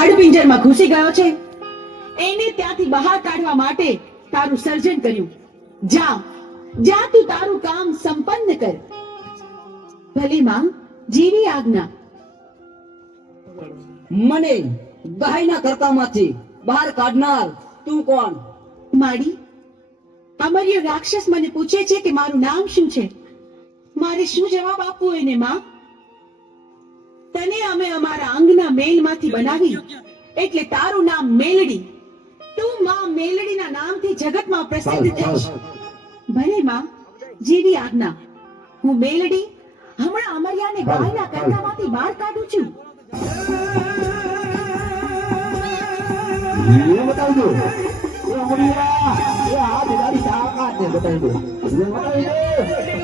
આડપિંજરમાં ઘૂસી ગયો છે. એને ત્યાંથી બહાર કાઢવા માટે તારું સર્જન કર્યું. જા જા, તું તારું કામ સંપન્ન કર. ભલે માં, જેવી આજ્ઞા. મને ગહાઈના કરતામાંથી બહાર કાઢનાર તું કોણ? માડી, અમર્ય રાક્ષસ મને પૂછે છે કે મારું નામ શું છે. મારે શું જવાબ આપવો એને માં? તને અમે અમારા અંગના મેલમાંથી બનાવી એટલે તારું નામ મેલડી. તું માં મેલડીના નામથી જગતમાં પ્રસિદ્ધ થઈશ. ભલે માં, જેવી આજ્ઞા. હું મેલડી હમણાં અમર્યાને ગાયના કરતામાંથી બહાર કાઢું છું. ये बताओ दो ये अमरिया ये हाथ गाड़ी ताकत है बताओ दो ये बताओ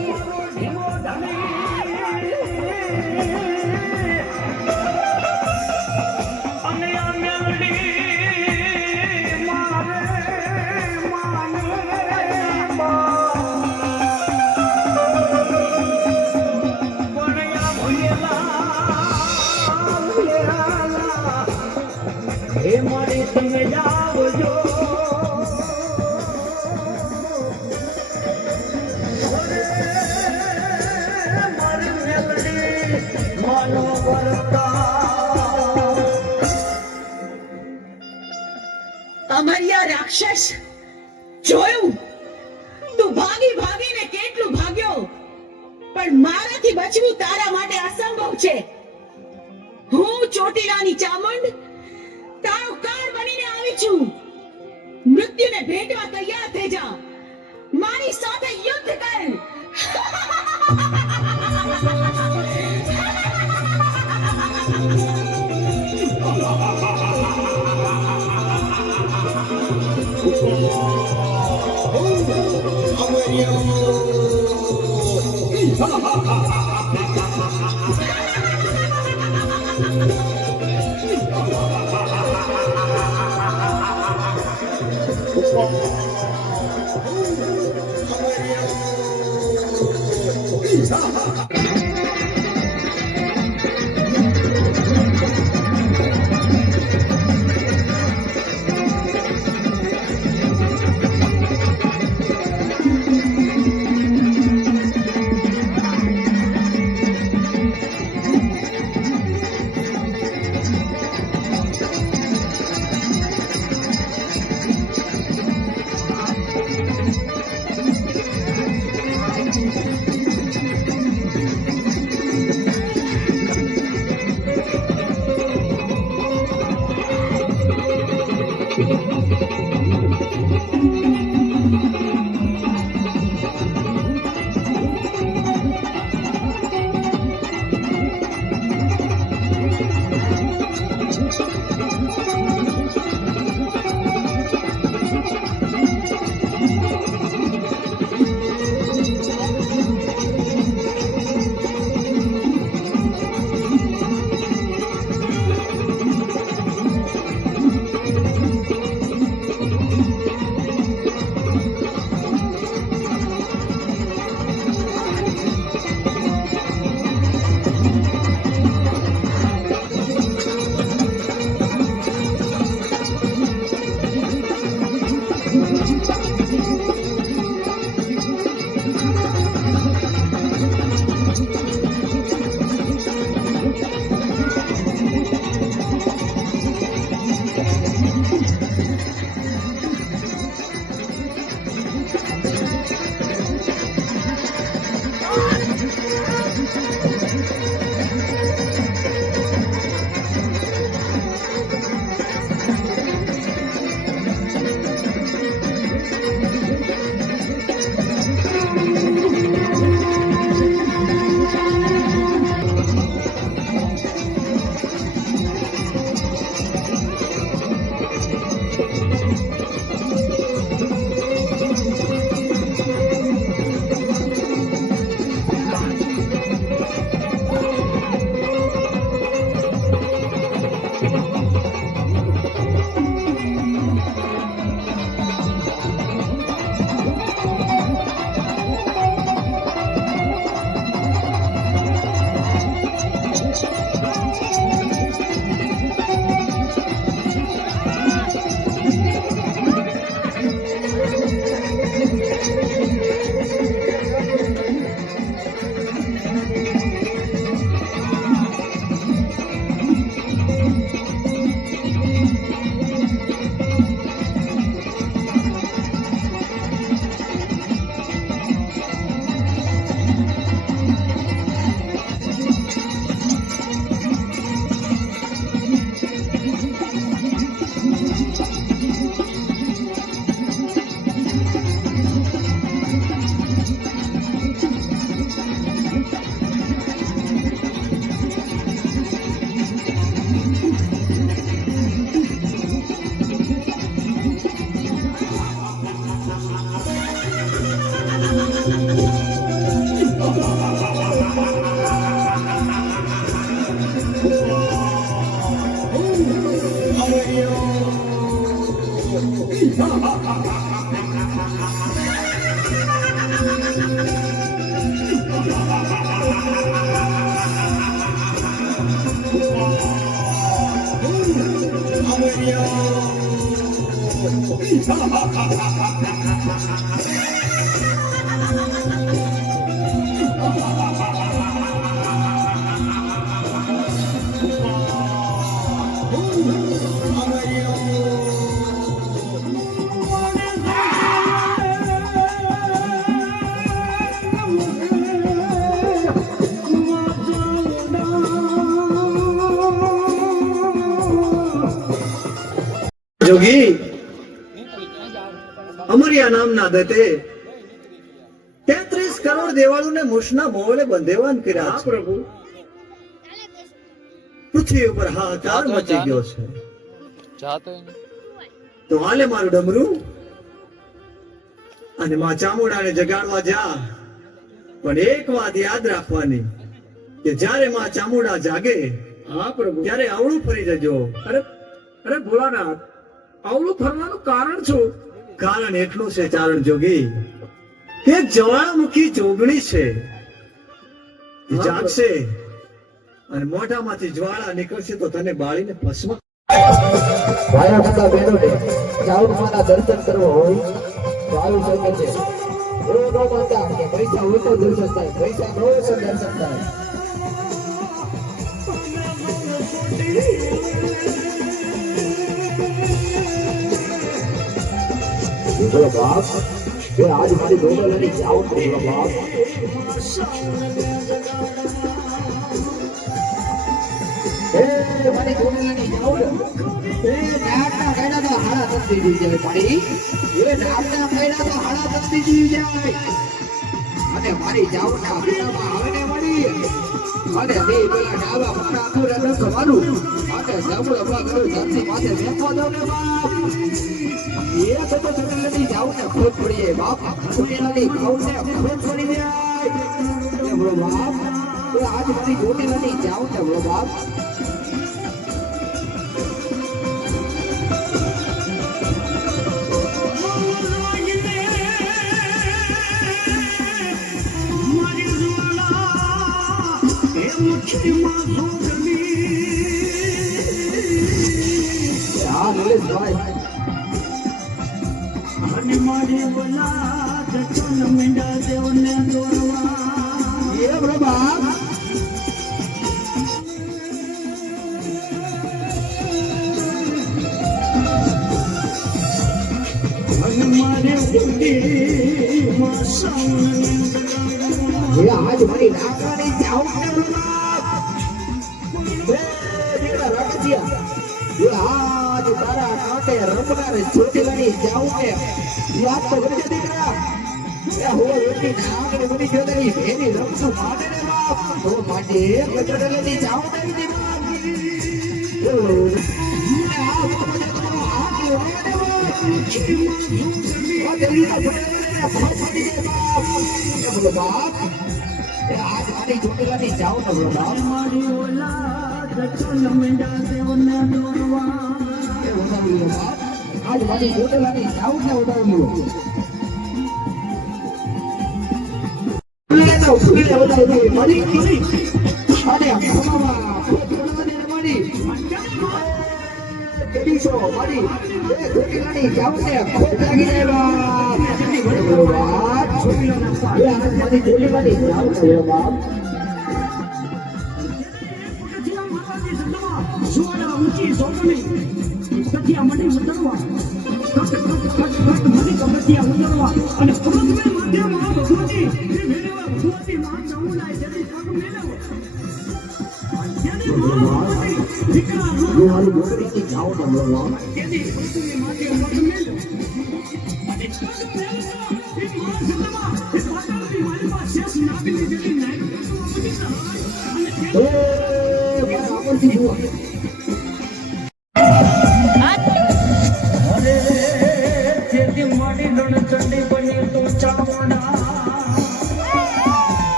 તમે જાઓ જો અમર્યા રાક્ષસ, જોયું તું ભાગી ભાગીને કેટલું ભાગ્યો, પણ મારાથી બચવું તારા માટે અસંભવ છે. હું ચોટીલાની ચામુંડ તારો કાળ બનીને આવી છું. મૃત્યુને ભેટવા તૈયાર થઈ જા. મારી સાથે યુદ્ધ કર. જોગી અમરિયા નામના દત્તે 33 કરોડ દેવાળુને મુશના મોહળે બંધેવાન કર્યા છે. પ્રભુ પૃથ્વી ઉપર હાહાકાર મચી ગયો છે. તો હાલે મારું ડમરું અને માં ચામુંડાને જગાડવા જા. પણ એક વાત યાદ રાખવાની કે જ્યારે માં ચામુંડા જાગે હા પ્રભુ. ત્યારે આવળું ફરી જજો. અરે ભોળાનાથ, આવલું ફરવાનું કારણ શું? કારણ એટલું છે ચારણ જોગી કે જ્વાળામુખી જોગણી છે એ જાગશે અને મોઢામાંથી જ્વાળા નીકળશે તો તને બાળીને ભસ્મ ભાઈઓ તથા બહેનોને ચાઉમાના દર્શન કરવા હોય તો આવી શકે છે. એવું ન માનતા કે પૈસા હોય તો દર્શન થાય, પૈસા ન હોય તો દર્શન થાય. બોલો બાપ, એ આજ મારી ડોબલની જાઉં છું. બોલો બાપ, એ મારી ડોબલની જાઉં ને. એ નાટના કઈડા તો હાડા તસ્તી દી જાય પાડી. એ નાટના કઈડા તો હાડા તસ્તી દી જાય. અને મારી જાઉંના પીડામાં આવે ને મળી. અને તે પેલા ડાબા મારા આખું રંગ મારું. અને જમણો ભાગ ધરતી માથે મેકો દો ને બાપ. એ તો ચોટીલાની જાઉં ને ખોટ પડી જાય બાપ. ચોટીલાની જાઉં ને ખોટ પડી જાય. એ બોલો બાપ, એ આજ મારી ચોટીલાની જાઉં ને બોલો બાપ. હા નરેશભાઈ, એ બોલો બાપ. એ આજ મારી નાકવાની જાઉં ને બોલો બાપ. એ દીકરા રાગસિયા, એ આજ તારા કાંટે રમનાર ચોટીલાની જાઉં ને યાદ તો કરજે દીકરા. એ હો વેટી નાગને બની જોતરી ભેરી રમતું માટે ને બાપ. તો માટે ચોટીલાની જાઉં ને દી બાપ. એ આ બાપ જતો હાથ લેવા ને બાપ. આ દેવીના ભોળાને ફાડી દે બાપ. એ બોલો બાપ, એ આજ મારી ચોટીલાની જાઉં ને બોલો બાપ. આજ મારી ચોટીલાની જાઉં ને વધાવ્યું.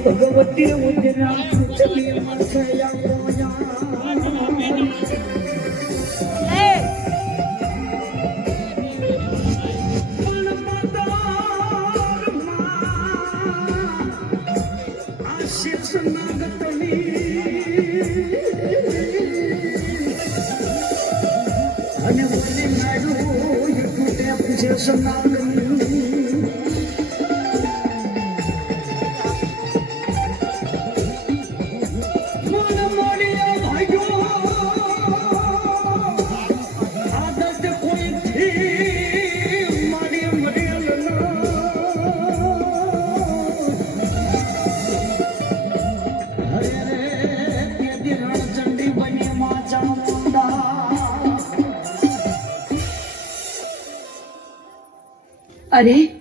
ભગવતી ઉજરા ચલી મથયા કોયા અને મને મારું તૂટે પૂછે સનાગની અરે